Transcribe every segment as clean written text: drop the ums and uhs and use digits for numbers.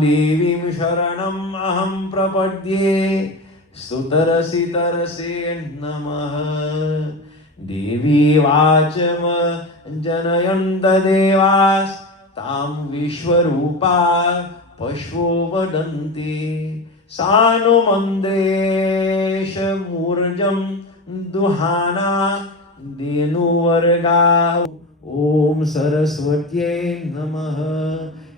देवीं शरणम् अहं प्रपद्ये सुतरसि तरसे नमः। देवी वाचम जनयन्त देवास् तां विश्वरूपा पशवो वदन्ति सानुमन्देश मूर्जं दुहाना धेनुवर्गा। ओम सरस्वत्यै नमः।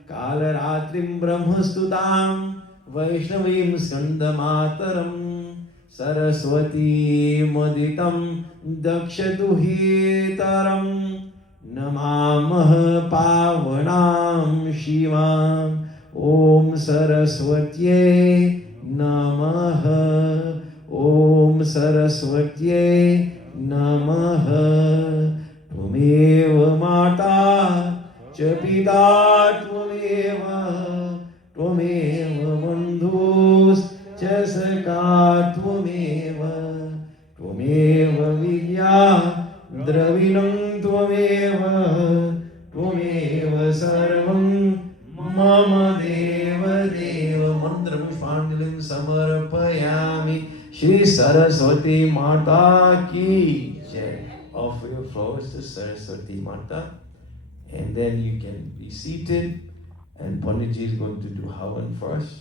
कालरात्रिं ब्रह्मस्तुतां वैष्णवीं स्कन्दमातरं सरस्वतीमुदितं दक्षदुहितरं नमामः पावनां शिवां। ओम सरस्वत्यै नमः। ओम सरस्वत्यै नमः। त्वमेव माता च पिता त्वमेव बन्धुश्च सखा त्वमेव विद्या द्रविणं त्वमेव सर्वं मम देव देव। मंत्रपुष्पांजलिं समर्पयामि। श्री सरस्वती माता की जय। Offer your flowers to Saraswati Mata, and then you can be seated, and Panditji is going to do Havan first.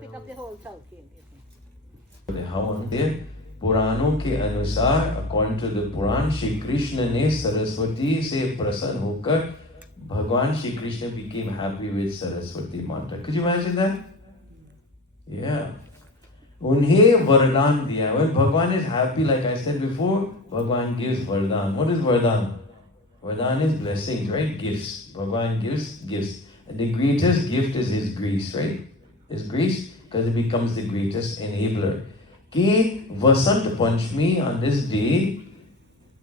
Pick up the whole south here. The Havan there, पुराणों के अनुसार, according to the Puran, Shri Krishna ने सरस्वती से प्रसन्न होकर Bhagwan Shri Krishna became happy with Saraswati Mata. Could you imagine that? Yeah. उन्हें वरदान दिया. When Bhagwan is happy, like I said before, Bhagwan gives vardhan. What is vardhan? Vardhan is blessings, right? Gifts. Bhagwan gives gifts. And the greatest gift is his grace, right? His grace, because it becomes the greatest enabler. कि Vasant Panchami on this day,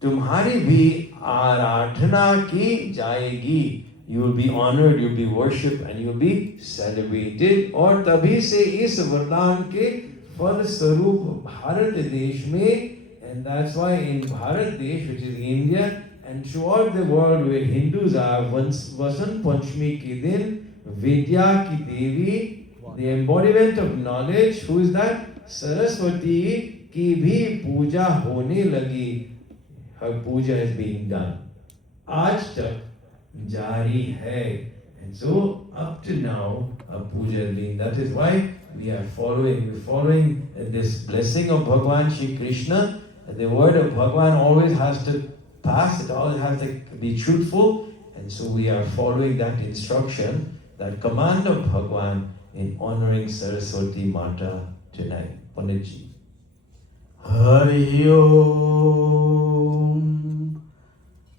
तुम्हारी भी आराधना की जाएगी. You will be honored, you will be worshipped, and you will be celebrated. और तभी से इस वरदान के फल स्वरूप भारत देश में, and that's why in Bharat Desh, which is India, and throughout the world where Hindus are, Vasant Panchami के दिन विद्या की देवी, the embodiment of knowledge, who is that? Saraswati की भी पूजा होने लगी. Her puja is being done. आज तक jari hai. And so up to now, a puja is being. That is why we are following. We're following this blessing of Bhagwan Shri Krishna. And the word of Bhagwan always has to pass. It always has to be truthful. And so we are following that instruction, that command of Bhagwan in honoring Saraswati Mata tonight. Panditji. Hari Om.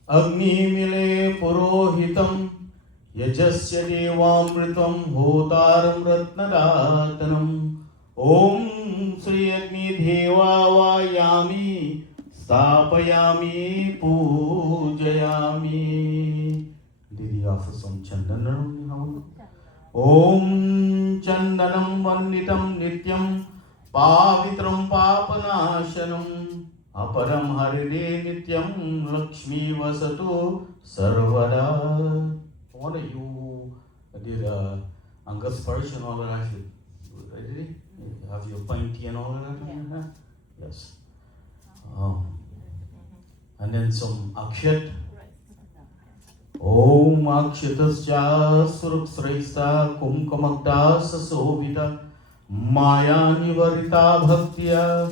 Agnimile purohitam yajasya devamritam hotaram ratnaratanam. Om Sri Agni Devavayami Stapayami Pujayami. Did he offer some chandanam? Om Chandanam Vanditam Nityam Pavitram Papanashanam Aparam Harire Nityam Lakshmi Vasatu Sarvada. What are you did Angas Parish and all that actually? Ready? You have your pinty and all that? Yeah. Yes. And then some Akshat. Om Akshatascha Suruksraisa Kumkamakta Sasovita Maya Nivarita Bhaktya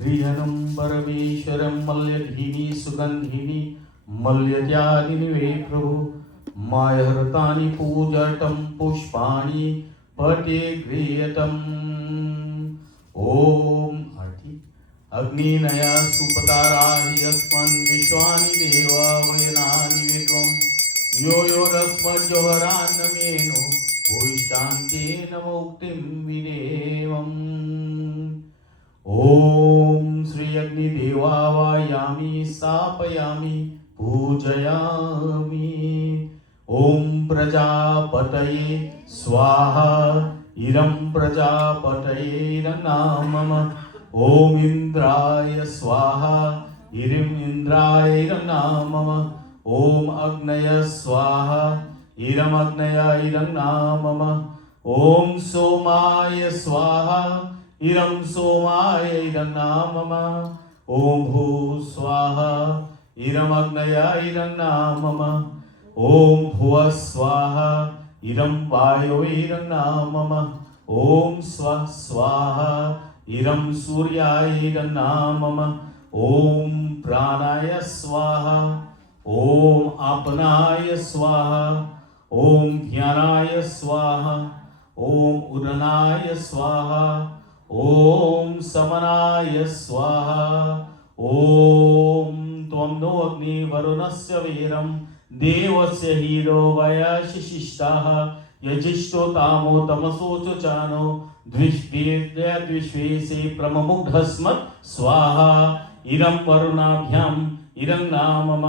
Grihanam Parameshwaram Malyadhini Sugandhini Malyadyadini Prabhu Maya Hartani Pujatam Pushpani Pate Griyatam. Om Arti Agni Naya Supatarahi Asman Vishwani Deva Vayanani Vidvam Yo yo rasmat joharan nameno Puishante namoktim videvam. Om Sri Agni Devavayami Sapayami Pujayami. Om Prajapataye Swaha Iram Prajapataye Namama ॐ इन्द्राय स्वाहा इरिम इन्द्राय इरं नामम ॐ अग्नय स्वाहा इरम अग्नय इरं नामम ॐ सोमाय स्वाहा इरं सोमाय इरं नामम ॐ भू स्वाहा इरम अग्नय इरं नामम ॐ भुव स्वाहा इरं वायो इरं नामम ॐ स्वः स्वाहा इरं सूर्याय इरं नामम ॐ प्राणाय स्वाहा ॐ आपनाय स्वाहा ॐ ज्ञानाय स्वाहा ॐ उदनाय स्वाहा ॐ समनाय स्वाहा ॐ त्वं नो अग्नि वरुणस्य वीरं देवस्य हीरो वयशिष्टाः यजिष्ठो तामो तमसो चानो द्विष्वे से प्रममुग्धस्मत् स्वाहा इरं वरुणाभ्याम् इरं नामम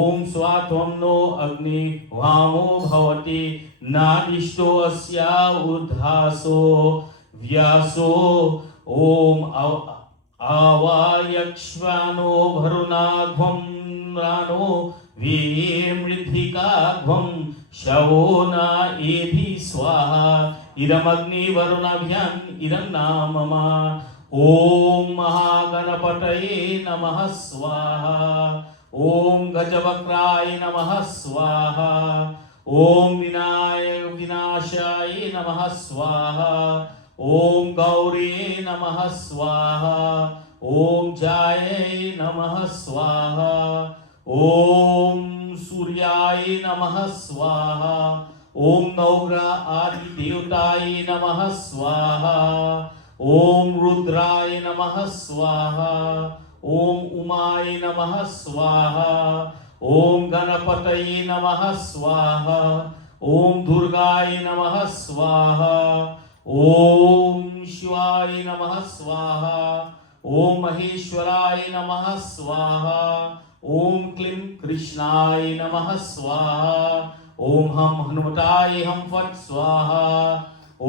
ॐ स्वात्वं नो अग्नि वामो भवति नादिष्टो अस्या उद्धासो व्यासो ॐ आवायक्ष्वानो भरुणाध्वं रानो वीर्मृद्धिकाध्वं शवोना एभि स्वाहा इदमग्निवरुणाभ्याम् इदं नामम ॐ महागणपतये नमः स्वाहा ॐ गजवक्राय नमः स्वाहा ॐ विनाशाय नमः स्वाहा ॐ गौरी नमः स्वाहा ॐ जायै नमः स्वाहा ॐ सूर्याय नमः स्वाहा ॐ नवग्रह आदि देवताय नमः स्वाहा ॐ रुद्राय नमः स्वाहा ॐ उमाय नमः स्वाहा ॐ गणपतये नमः स्वाहा ॐ दुर्गाय नमः स्वाहा ॐ शिवाय नमः स्वाहा ॐ महेश्वराय नमः स्वाहा ॐ क्लीं कृष्णाय नमः स्वाहा ॐ हम हनुमताय हम फट् स्वाहा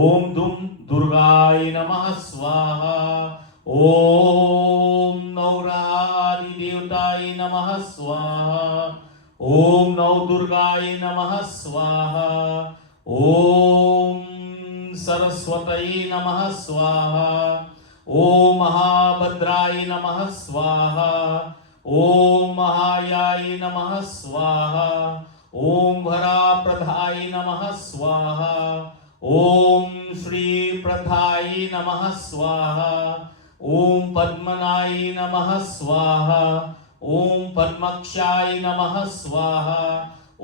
ॐ दुम दुर्गाय नमः स्वाहा ॐ नवरादि देवताय नमः स्वाहा ॐ नव दुर्गाय नमः स्वाहा ॐ सरस्वतये नमः स्वाहा ॐ महाभद्राय नमः स्वाहा ॐ महायाय नमः स्वाहा ॐ भराप्रधाय नमः स्वाहा ॐ श्रीप्रधाय नमः स्वाहा ॐ पद्मनाय नमः स्वाहा ॐ पद्मक्षाय नमः स्वाहा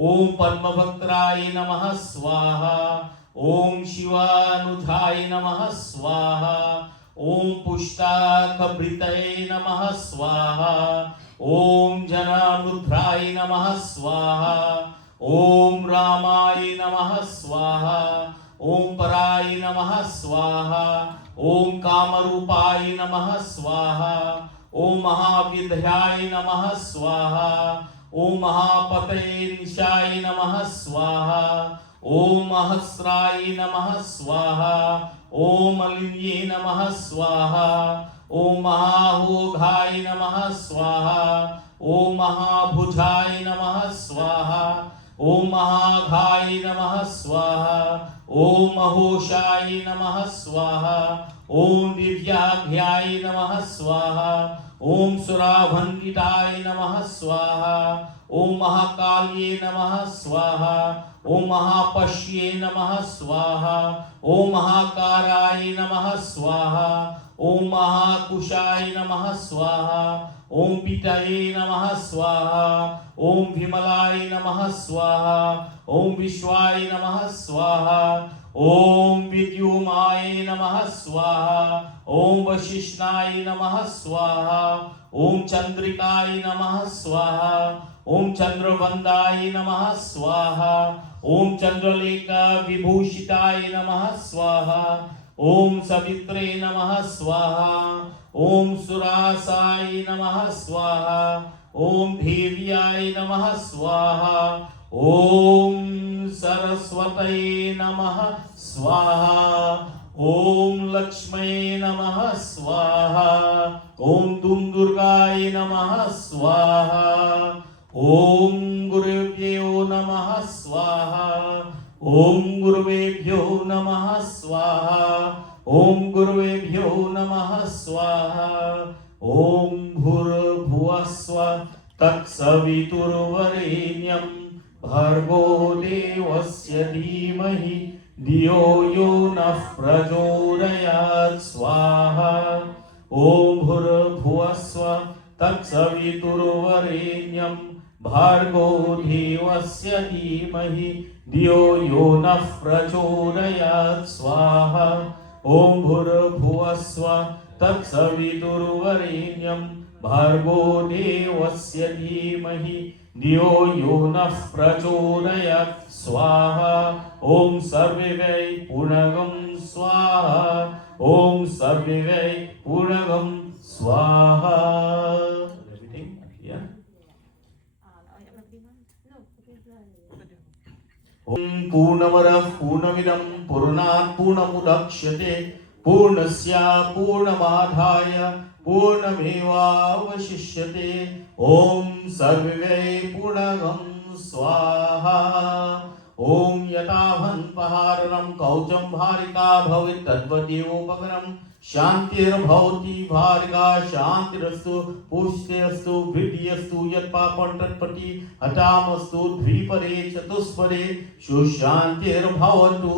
ॐ पद्मभक्त्राय नमः स्वाहा ॐ शिवानुजाय नमः स्वाहा ॐ पुष्टाकभृतये नमः स्वाहा ॐ जनामृद्राय नमः स्वाहा ॐ रामाय नमः स्वाहा ॐ पराय नमः स्वाहा ॐ कामरूपाय नमः स्वाहा ॐ महाविद्याय नमः स्वाहा ॐ महापतये निशाय नमः स्वाहा ॐ महस्राय नमः स्वाहा ॐ मलिन्ये नमः स्वाहा ॐ महाहोघाय नमः स्वाहा ॐ महाभुजाय नमः स्वाहा ॐ महाघाय नमः स्वाहा ॐ महोशाय नमः स्वाहा ॐ दिव्याघ्याय नमः स्वाहा ॐ सुराभण्डिताय नमः स्वाहा ॐ महाकाल्ये नमः स्वाहा ॐ महापश्ये नमः स्वाहा ॐ महाकाराय नमः स्वाहा ॐ महाकुशाय नमः स्वाहा ॐ पितये नमः स्वाहा ॐ विमलाय नमः स्वाहा ॐ विश्वाय नमः स्वाहा ॐ विद्युमाय नमः स्वाहा ॐ वशिष्ठाय नमः स्वाहा ॐ चंद्रिकाय नमः स्वाहा ॐ चंद्रवंदाय नमः स्वाहा ॐ चंद्रलेखा विभूषिताय नमः स्वाहा ॐ सवित्रे नमः स्वाहा ॐ सुरासाय नमः स्वाहा ॐ देव्याय नमः स्वाहा ॐ सरस्वतये नमः स्वाहा ओम लक्ष्मै नमः स्वाहा। ओम दुम दुर्गाय नमः स्वाहा। ओम गुरुभ्यो नमः स्वाहा। ओम गुरुवेभ्यो नमः स्वाहा। ओम गुरुवेभ्यो नमः स्वाहा। ओम भूर्भुवस्सुवः तत्सवितुर्वरेण्यं भर्गो देवस्य धीमहि धियो यो नः प्रचोदयात् स्वाहा। ओम भूर्भुवस्सुवः तत्सवितुर्वरेण्यं भर्गो देवस्य धीमहि धियो यो नः प्रचोदयात् स्वाहा। ओम भूर्भुवस्सुवः तत्सवितुर्वरेण्यं भर्गो देवस्य धीमहि धियो यो नः प्रचोदयात् स्वाहा। ओम सर्वे वै पूर्णगं स्वाहा। ओम सर्वे वै पूर्णगं स्वाहा। Everything here? ओम पूर्णमदः पूर्णमिदं पूर्णात् पूर्णमुदच्यते पूर्णस्य पूर्णमादाय पूर्णमेवावशिष्यते। ओम सर्वे पूर्णगं स्वाहा। ओम यथाभन्पहारणं कौचं भारिका भवेत् तद्वदेवोपकरणं शान्तिर्भवति भारिका शान्तिरस्तु पुष्टिरस्तु वृद्धिरस्तु यत्पापं तत्पति हतामस्तु द्विपरे चतुष्परे सुशान्तिर्भवतु।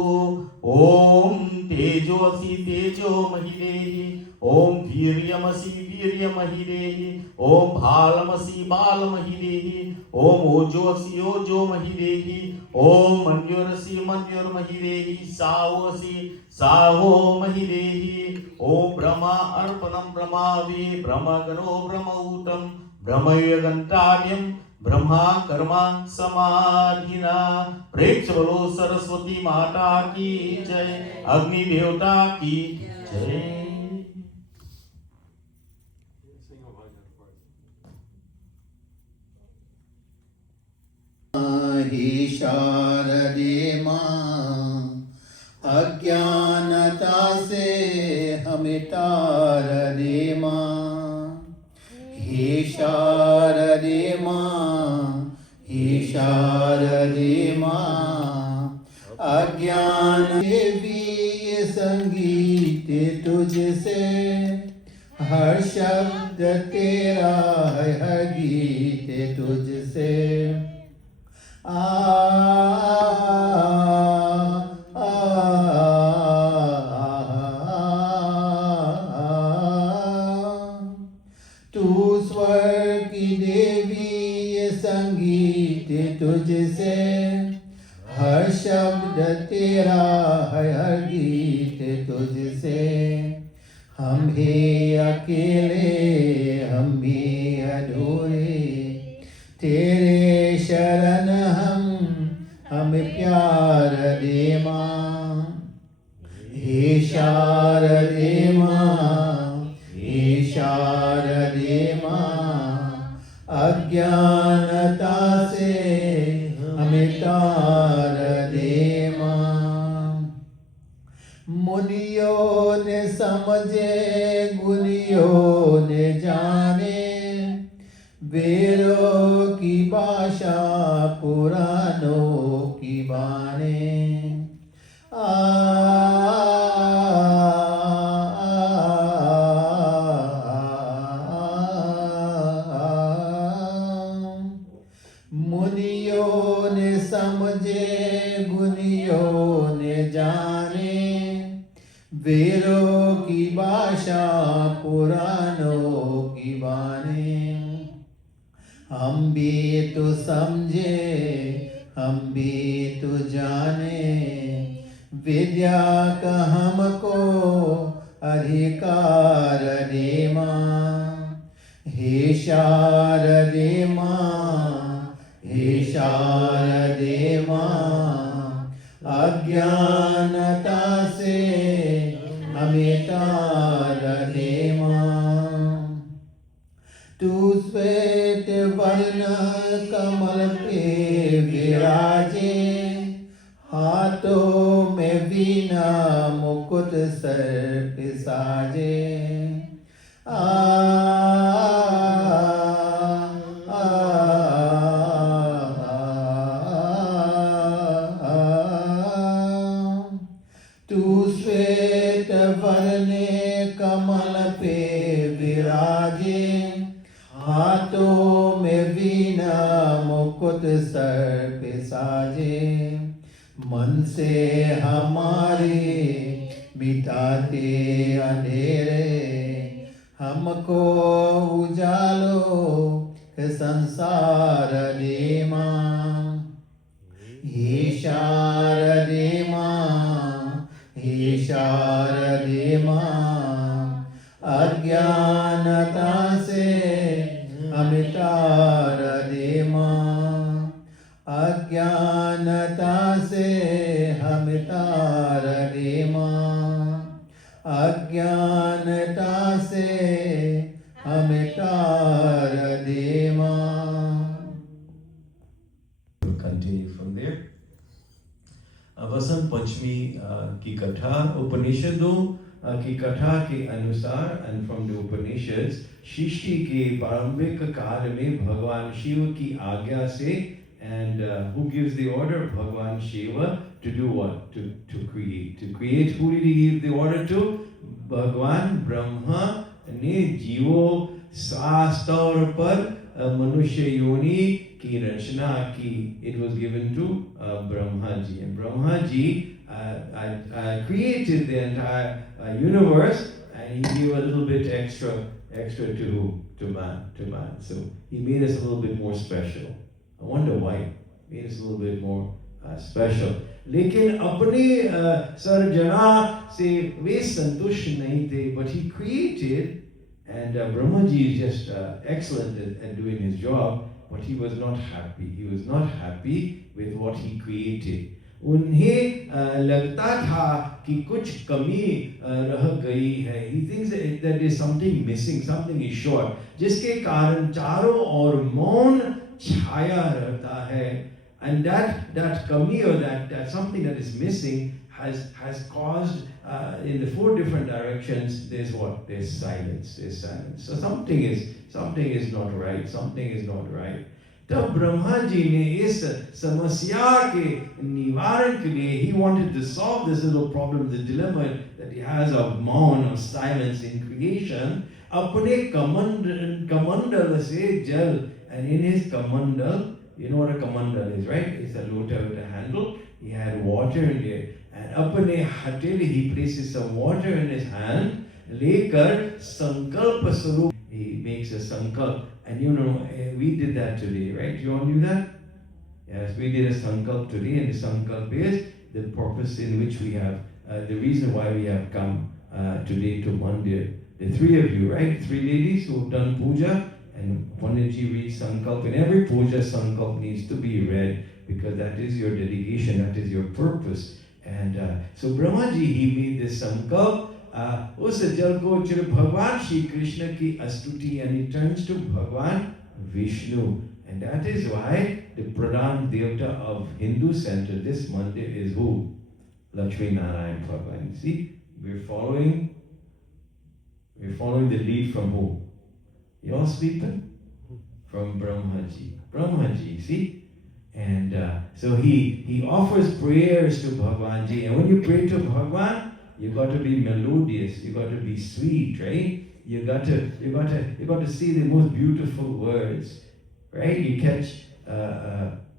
ओम तेजोसि तेजो महिदेहि। ओम वीर्यमसि वीर्यमहिदेहि। ओम भालमसि बालमहिदेहि। ओम ओजोसि ओजो महिदेहि। ओम मन्योरसि मन्योर्महिदेहि। साहोसि साहो महिदेहि। ओम ब्रह्मा अर्पणं ब्रह्मावि ब्रह्मगणो ब्रह्मऊतं ब्रह्मयगन्तार्यं ब्रह्मा कर्मा समाधिना। प्रेम से बोलो सरस्वती माता की जय। अग्नि देवता की जय। हे शारदे माँ अज्ञानता से हमें तार दे माँ। हे शारदे माँ हे शारदे माँ अज्ञान देवी ये संगीत तुझसे हर शब्द तेरा है हर गीत तुझसे। आ तू स्वर की देवी ये संगीत तुझसे हर शब्द तेरा है हर गीत तुझसे। हम भी अकेले हम भी अधूरे तेरे शरण हमें प्यार दे माँ। हे शारदे माँ हे शारदे माँ अज्ञानता से हमें तार दे माँ। मुनियों ने समझे गुनियों ने जाने वेरों की भाषा पुराणों की बाने। मुनियों ने समझे गुनियों ने जाने वेरों की भाषा पुराणों की बाने। हम भी तो समझे हम भी तो जाने विद्या का हमको अधिकार दे माँ। हे शारदे माँ हे शारदे माँ अज्ञानता से हमें तार दे माँ। तू श्वेत वर्ण कमल पे विराजे हाथों में वीणा मुकुट सर पे साजे आ, आ, तू श्वेत वरने कमल पे विराजे हाथों में वीणा मुकुट सर पे साजे मन से हमारे मिटाते अंधेरे हमको उजालो के संसार दे माँ हे शारदे माँ हे शारदे माँ अज्ञानता से हमें तार दे माँ अज्ञानता से हमें तार दे माँ अज्ञानता से हमें तार दे माँ. We'll continue from there. Basant Panchami की कथा उपनिषदों की कथा के अनुसार and from the Upanishads सृष्टि के प्रारंभिक काल में भगवान शिव की आज्ञा से and who gives the order? Bhagwan Shiva to do what? To create. To create, who did he give the order to? Bhagwan Brahma ने जीवों शास्त्र पर मनुष्य योनि की रचना की. It was given to Brahma ji, and Brahma ji created the entire universe, and he gave a little bit extra to man. So he made us a little bit more special. I wonder why. Made us a little bit more special. लेकिन अपने सर्जना से वे संतुष्ट नहीं थे. But he created, and Brahmaji is just excellent at doing his job, but he was not happy. He was not happy with what he created. उन्हें लगता था कि कुछ कमी रह गई है. He thinks that there is something missing, something is short, जिसके कारण चारों ओर मौन छाया रहता है. And that kami, or that something that is missing has caused in the four different directions, there's what? There's silence. So something is not right. Something is not right. तब ब्रह्मा जी ने इस समस्या के निवारण के लिए, he wanted to solve this little problem, the dilemma that he has of maun, of silence in creation, अपने कमंडल से जल, and in his kamandal, you know what a kamandal is, right? It's a lota with a handle. He had water in there, and अपने हथेली, he places some water in his hand, लेकर संकल्प स्वरूप, he makes a sankalp. And you know, we did that today, right? You all knew that? Yes, we did a sankalp today, and the sankalp is the purpose in which we have, the reason why we have come today to Mandir. The three of you, right? Three ladies who have done puja, and Panditji reads sankalp, and every puja sankalp needs to be read, because that is your dedication, that is your purpose. And so Brahmaji, he made this sankalp. उस जल को फिर भगवान श्री कृष्ण की स्तुति, and he turns to Bhagwan Vishnu, and that is why the Pradhan Devata of Hindu center, this mandir, is who? Lakshmi Narayan Bhagwan. See, we're following the lead from who? You all sleeping? From Brahmaji, see? And so he offers prayers to Bhagwanji, and when you pray to Bhagwan, you got to be melodious, you got to be sweet, right? You got to say the most beautiful words, right? You catch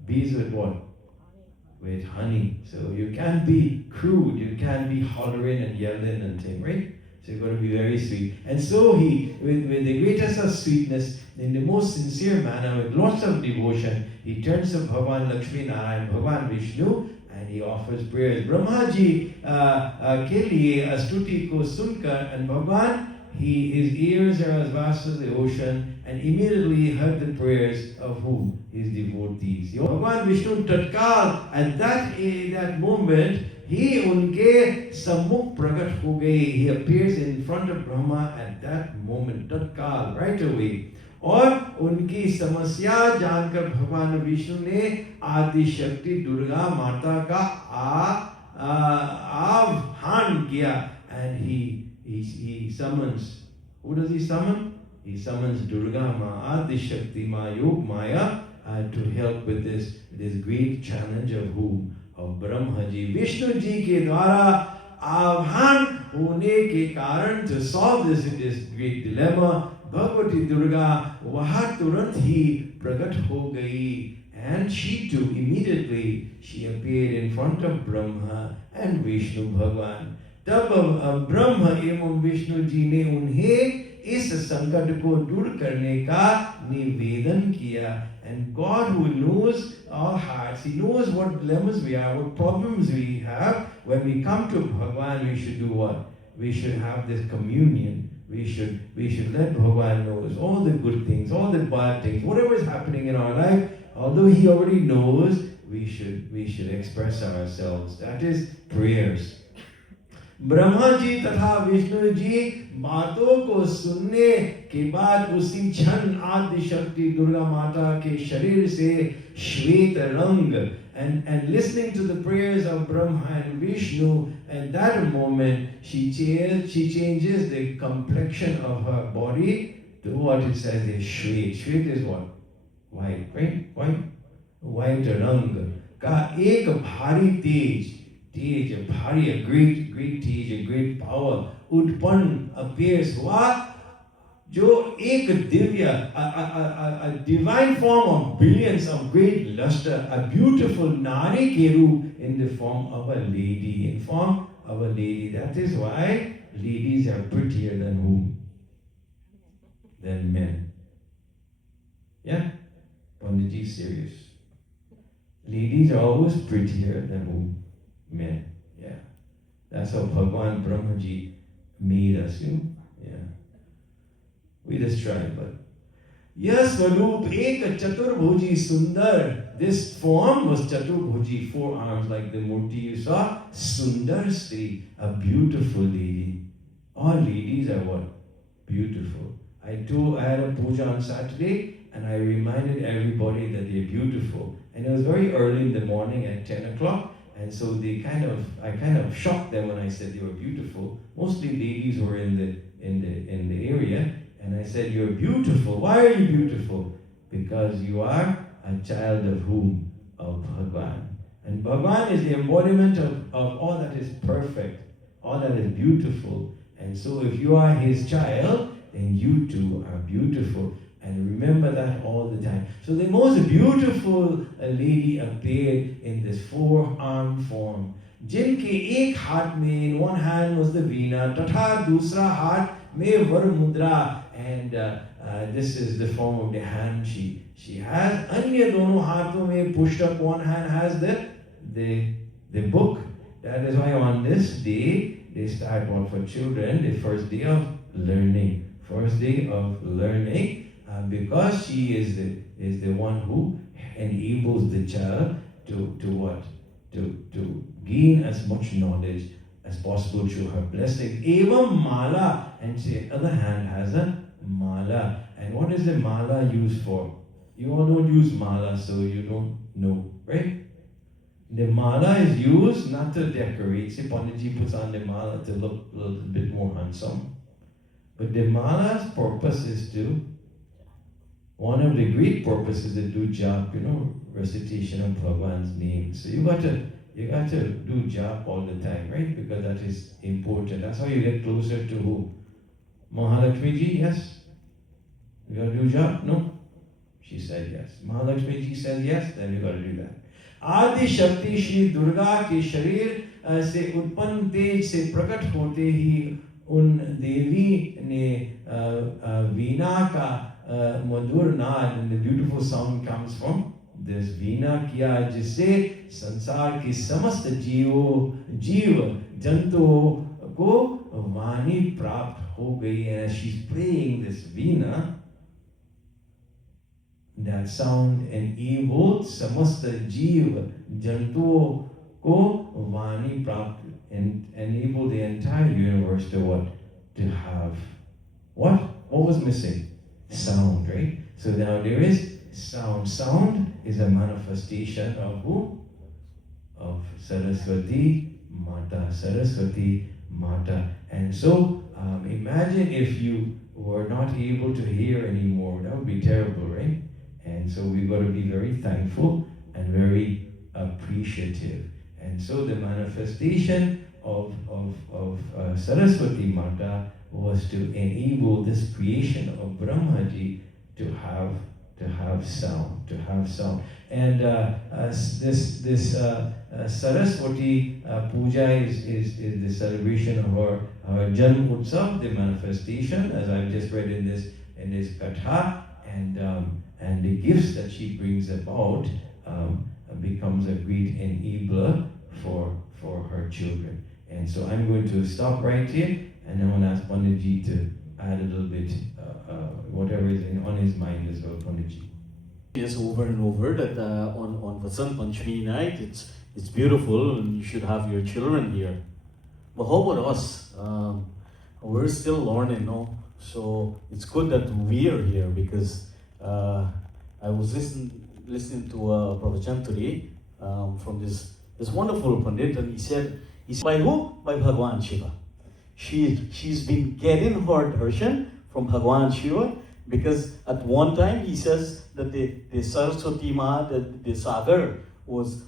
bees with what? With honey. So you can't be crude, you can't be hollering and yelling and thing, right? So you got to be very sweet. And so he, with the greatest of sweetness, in the most sincere manner, with lots of devotion, he turns to Bhagwan Lakshmi Narayan, Bhagwan Vishnu, and he offers prayers. Brahmaji के लिए स्तुति को सुनकर, and Bhagwan, his ears are as vast as the ocean, and immediately heard the prayers of who? His devotees. Bhagwan Vishnu tatkal, at that moment, he उनके सम्मुख प्रकट हो गए. He appears in front of Brahma at that moment, tatkal, right away. और उनकी समस्या जानकर भगवान विष्णु ने आदि शक्ति दुर्गा माता का आह्वान किया, and he summons. Who does he summon? He summons Durga Ma, Adi Shakti Ma, Yog Maya, to help with this great challenge of whom? Of Brahma ji. Vishnu ji के द्वारा आह्वान होने के कारण, to solve this great dilemma, Bhagavati Durga वहाँ तुरंत ही प्रकट हो गई, and she too immediately she appeared in front of Brahma and Vishnu Bhagwan. तब ब्रह्म एवं विष्णु जी ने उन्हें इस संकट को दूर करने का निवेदन किया. And God, who knows our hearts, He knows what dilemmas we are, what problems we have. When we come to Bhagwan, we should do what? We should have this communion. We should let Bhagwan know all the good things, all the bad things, whatever is happening in our life. Although He already knows, we should express ourselves. That is prayers. Brahma ji तथा विष्णु जी बातों को सुनने के बाद उसी क्षण आदि शक्ति दुर्गा माता के शरीर से श्वेत रंग, and listening to the prayers of Brahma and Vishnu, at that moment she changes the complexion of her body to what it says is shwet. Shwet is what? White, right? White rang का एक भारी तेज, a भारी, a great Tej, a great power उत्पन्न appears हुआ, जो एक Divya, a divine form of brilliance, of great luster, a beautiful nari के रूप, in the form of a lady, in form of a lady. That is why ladies are prettier than whom? Than men. Yeah? Panditji is serious. Ladies are always prettier than whom? Men. Yeah. That's how Bhagwan Brahmaji made us, you know? Yeah. We just try, but yes, Swarup Ek Chaturbhuji Sundar. This form was Chaturbhuji, 4 arms like the Murti you saw. Sundar Stri, a beautiful lady. All ladies are what? Beautiful. I had a puja on Saturday, and I reminded everybody that they're beautiful. And it was very early in the morning at 10 o'clock. And so I kind of shocked them when I said they were beautiful. Mostly ladies were in the area, and I said, "You're beautiful. Why are you beautiful? Because you are a child of whom? Of Bhagwan. And Bhagwan is the embodiment of all that is perfect, all that is beautiful. And so if you are His child, then you too are beautiful." And remember that all the time. So the most beautiful lady appeared in this 4-armed form. जिनके एक हाथ में, in one hand was the veena, तथा दूसरा हाथ में वर mudra, and this is the form of the hand she has. अन्य दोनों हाथों में पुस्तक, one hand has the book. That is why on this day they start one for children, the first day of learning. First day of learning. Because she is the one who enables the child to what? To gain as much knowledge as possible through her blessing. Evam mala, and she other hand has a mala. And what is the mala used for? You all don't use mala, so you don't know, right? The mala is used not to decorate. See, Panditji puts on the mala to look a little bit more handsome. But the mala's purpose is to, one of the great purposes is to do jap, recitation of Bhagwan's name. So you got to do jap all the time, right? Because that is important. That's how you get closer to who? Mahalakshmi ji, yes? You got to do jap? No? She said yes. Mahalakshmi ji says yes, then you got to do that. आदि शक्ति श्री दुर्गा के शरीर से उत्पन्न तेज से प्रकट होते ही उन देवी ने वीणा का मधुर नाद, and the beautiful sound comes from this वीणा किया, जिससे संसार की समस्त जीव जंतुओं को वाणी प्राप्त हो गई. And as she's playing this Veena, that sound enabled समस्त जीव जंतुओं को वाणी प्राप्त, and enable the entire universe to what? To have what? What was missing? sound, right? So now there is sound. Sound is a manifestation of who? Of Saraswati Mata. Saraswati Mata. And so imagine if you were not able to hear anymore. That would be terrible, right? And so we've got to be very thankful and very appreciative. And so the manifestation of Saraswati Mata was to enable this creation of Brahmaji to have sound. And this Saraswati Puja is the celebration of her Janm Utsav, the manifestation, as I've just read in this katha, and the gifts that she brings about becomes a great enabler for her children. And so I'm going to stop right here, and I want to ask Panditji to add a little bit, whatever is on his mind as well, Panditji. Yes, over and over that on Basant Panchami night, it's beautiful and you should have your children here. But how about us? We're still learning, no? So it's good that we are here because I was listening to a pravachan today from this wonderful Pandit, and he said by who? By Bhagwan Shiva. She's been getting her darshan from Bhagwan Shiva because at one time he says that the Saraswati Ma, the sagar was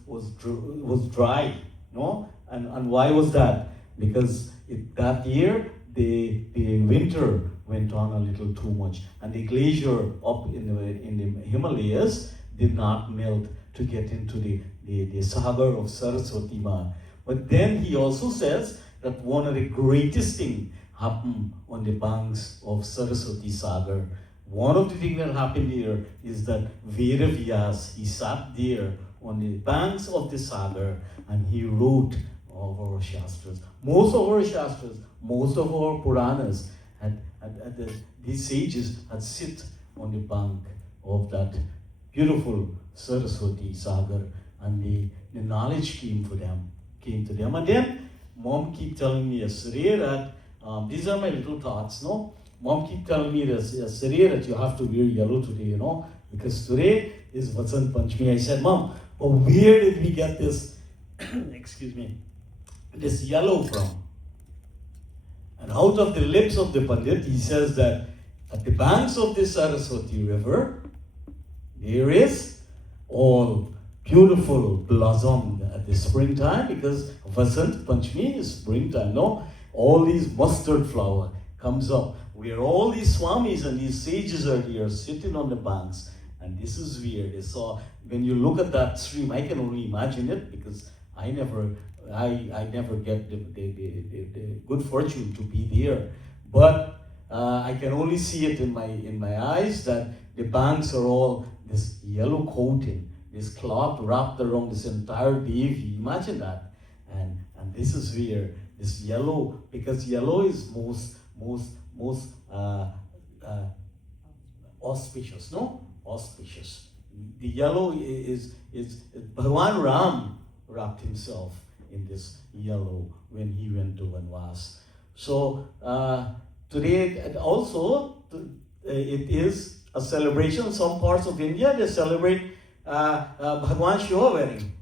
dry, no? And why was that? Because that year the winter went on a little too much, and the glacier up in the Himalayas did not melt to get into the sagar of Saraswati Ma. But then he also says that one of the greatest things happened on the banks of Saraswati Sagar. One of the things that happened here is that Veda Vyas, he sat there on the banks of the Sagar and he wrote of our Shastras. Most of our Shastras, most of our Puranas, these sages had sit on the bank of that beautiful Saraswati Sagar, and the knowledge came to them. And then Mom keep telling me yesterday that these are my little thoughts, no? Mom keep telling me yesterday that you have to wear yellow today, you know, because today is Basant Panchami. I said, Mom, but where did we get this, excuse me, this yellow from? And out of the lips of the Pandit, he says that at the banks of the Saraswati River, there is all beautiful blossom at the springtime, because Basant Panchami is springtime, no? All these mustard flower comes up, where all these swamis and these sages are here sitting on the banks. And this is where they saw, when you look at that stream, I can only imagine it because I never get the good fortune to be there. But I can only see it in my eyes that the banks are all this yellow coating, this cloth wrapped around this entire Devi. Imagine that. And this is where this yellow, because yellow is most auspicious, no? Auspicious. The yellow is Bhagwan Ram wrapped himself in this yellow when he went to Vanvas. So today also it is a celebration. Some parts of India they celebrate Bhagwan Shiva wedding,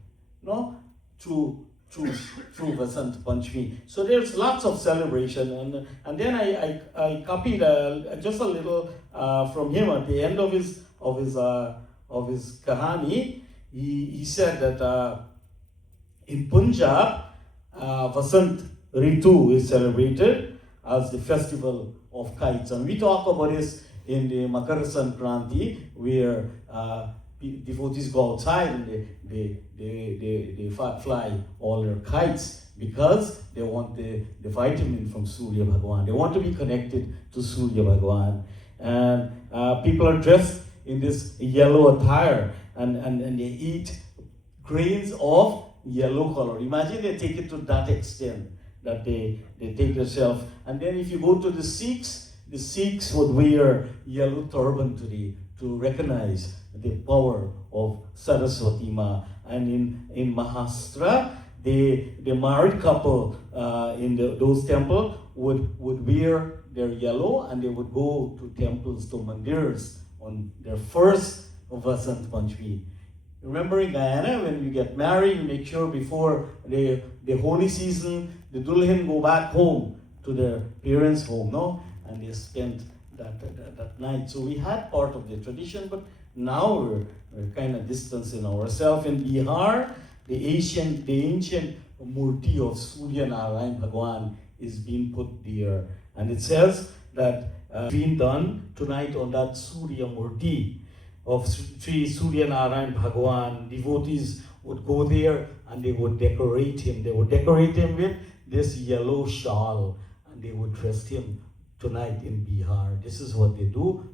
no? Through Basant Panchami. So there's lots of celebration, and then I copied just a little from him at the end of his kahani. He said that in Punjab, Basant Ritu is celebrated as the festival of kites, and we talk about this in the Makar Sankranti, where devotees go outside and they fly all their kites because they want the vitamin from Surya Bhagwan. They want to be connected to Surya Bhagwan. And people are dressed in this yellow attire and they eat grains of yellow color. Imagine they take it to that extent that they take themselves. And then if you go to the Sikhs would wear yellow turban today to recognize the power of Saraswati Ma. And in Maharashtra, the married couple in those temples would wear they're yellow, and they would go to temples, to mandirs, on their first Basant Panchami. Remember in Guyana, when you get married, you make sure before the holy season, the Dulhin go back home to their parents' home, no? And they spent that night. So we had part of the tradition, but now we're kind of distancing ourselves. In Bihar, the ancient murti of Surya Narayan Bhagwan is being put there. And it says that being done tonight on that Surya Murti of Sri Surya Narayan Bhagwan. Devotees would go there and they would decorate him. They would decorate him with this yellow shawl, and they would dress him tonight in Bihar. This is what they do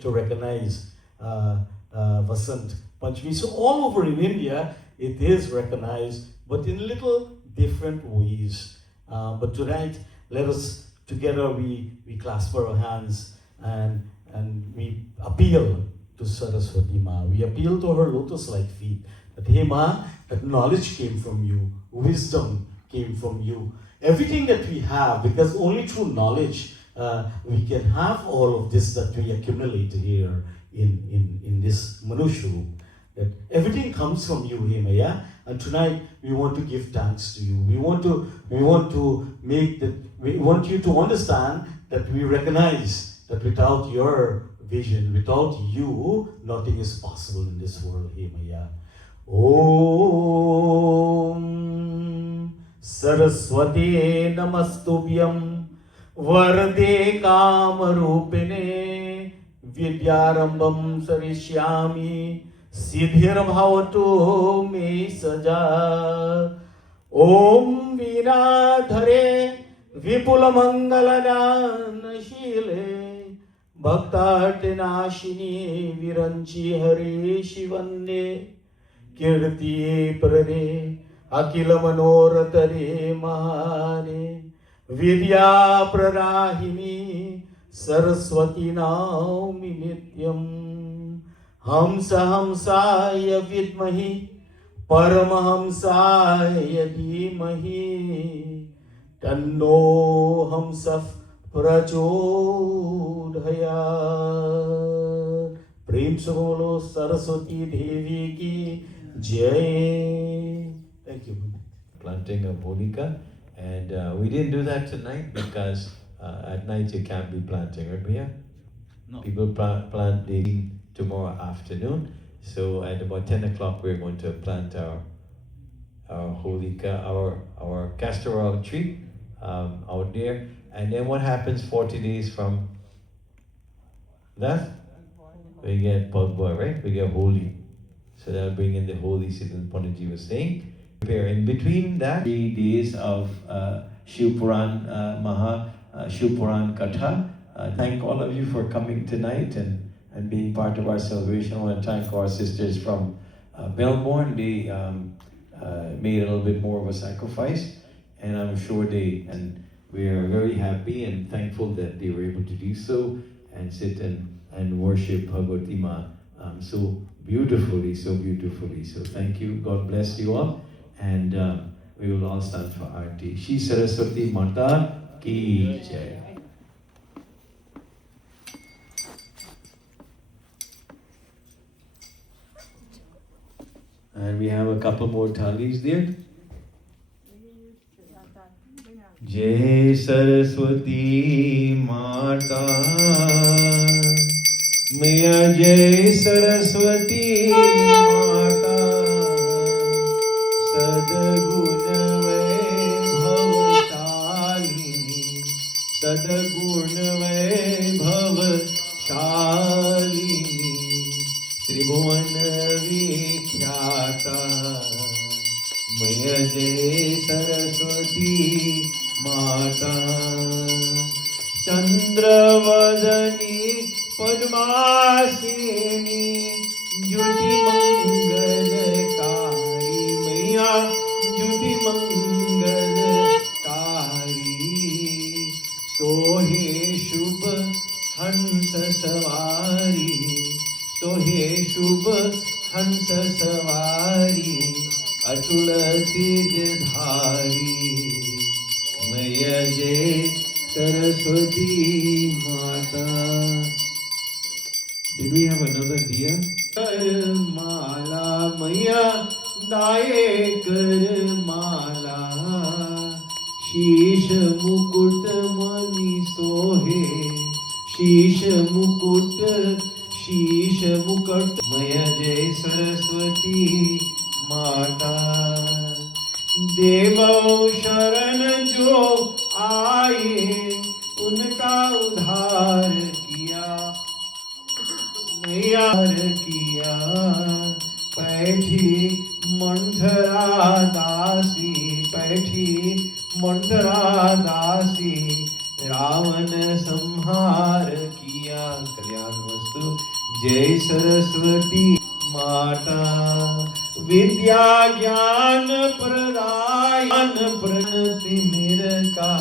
to recognize Basant Panchami. So all over in India, it is recognized, but in little different ways. But tonight, let us together we clasp our hands and we appeal to Saraswati Ma. We appeal to her lotus-like feet that, hey Ma, that knowledge came from you, wisdom came from you. Everything that we have, because only through knowledge we can have all of this that we accumulate here in this Manusha room. That everything comes from you, hey Maya. And tonight we want to give thanks to you. We want you to understand that we recognize that without your vision, without you, nothing is possible in this world, hey Maya. Om Saraswati Namastubhyam Varde Kamarupine Vidyarambam Sarishyami Siddhir Bhavatu Me Saja. Om Vinadhare Vipula Mangalana Shile Bhaktartinashini Viranchi Hari Shivande Kirti Prane Akila Manoratare Mahane Vidya Prarahini Saraswati Naumi Nityam Hamsa Hamsaya Vidmahi Paramahamsaya Dhimahi Tanno Hamsaf Prachodhayat. Prem se bolo Saraswati Devi ki Jai. Thank you. Planting of Holika, and we didn't do that tonight because at night you can't be planting, right, Bhaiya? No. People plant the tomorrow afternoon. So at about 10 o'clock we're going to plant our Holika, our castor oil tree out there. And then what happens 40 days from that? We get Pagboy, right? We get holy. So that'll bring in the holy season Panaji was saying. In between that, 3 days of Shivpuran Shivpuran Katha. Thank all of you for coming tonight and being part of our celebration. I want to thank our sisters from Melbourne. They made a little bit more of a sacrifice, and I'm sure we are very happy and thankful that they were able to do so and sit and worship Bhagavati Ma so beautifully. So thank you. God bless you all. And we will all stand for Aarti. Shri Saraswati Mata Ki Jai. And we have a couple more thalis there. Jai Saraswati Mata Maya Jai Saraswati Mata Sadguna Vaibhav-shalini Sadguna Vaibhav-shalini Tribhuvana Vikhyata Maya Jai Saraswati Mata Chandravadani Padmasini Jyoti Mangalakari Maya Jyoti Mangalakari Sohe Shubh Hansa Savari Sohe Shubh Hansa Savari Atula Tejadhari Maya Jai Saraswati Mata. Did we have another dear? कर माला मैया दाए कर माला शीश मुकुट मणि सोहे शीश मुकुट मैया जय सरस्वती माता देवो शरण जो आए उनका उद्धार किया किया बैठी मंधरा दासी रावण संहार किया कल्याण वस्तु जय सरस्वती माता विद्या ज्ञान प्रदायन प्रणति मेर का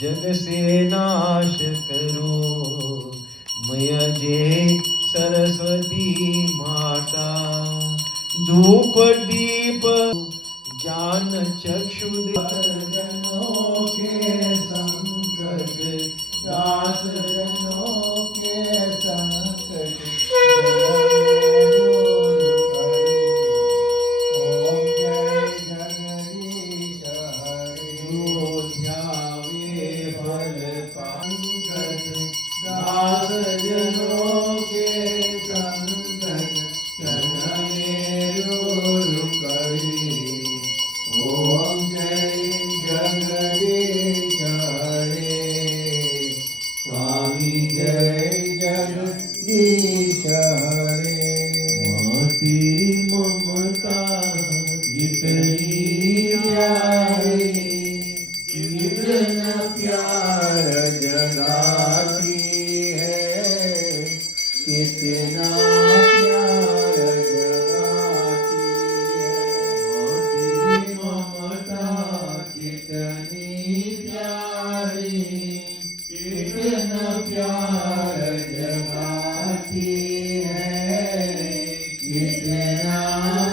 जग से नाश करो मैया जय सरस्वती माता धूप दीप ज्ञान चक्षु जनों के संकट दास जनों के संकट ओम जय जगदीश हरे ध्यावे फल पंकज दास जनों के संकट जनने रोल करे ओम जय जगदीश हरे स्वामी जय जगदीश हरे माती ममता कितनी प्यारी कितना प्यार जगाती है कितना प्यार जगाती है ममता कितनी प्यारी कितना प्यार जगाती है कितना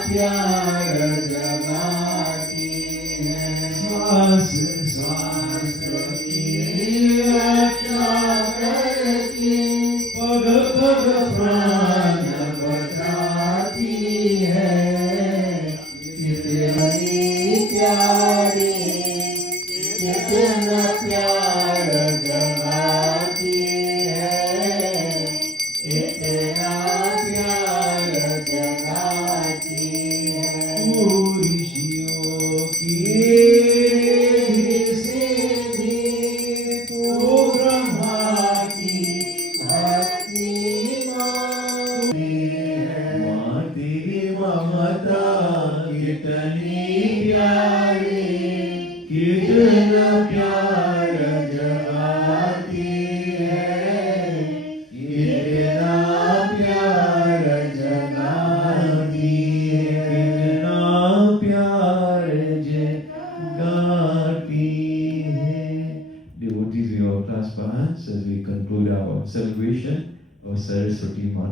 प्यार जगाती है श्वास श्वास की रक्षा करती पग पग प्राण बचाती है कितनी प्यारी कितना प्यार जगाती है कितना प्यार जगाती है ऋषियों की सिद्धि तू ब्रह्मा की भक्ति माती है माती ममता कितनी प्यारी कितना प्यार जगाती है कितना प्यार जगाती है कितना प्यार जगाती है. Devotees, we all clasp our hands as we conclude our celebration of Saraswati Mata.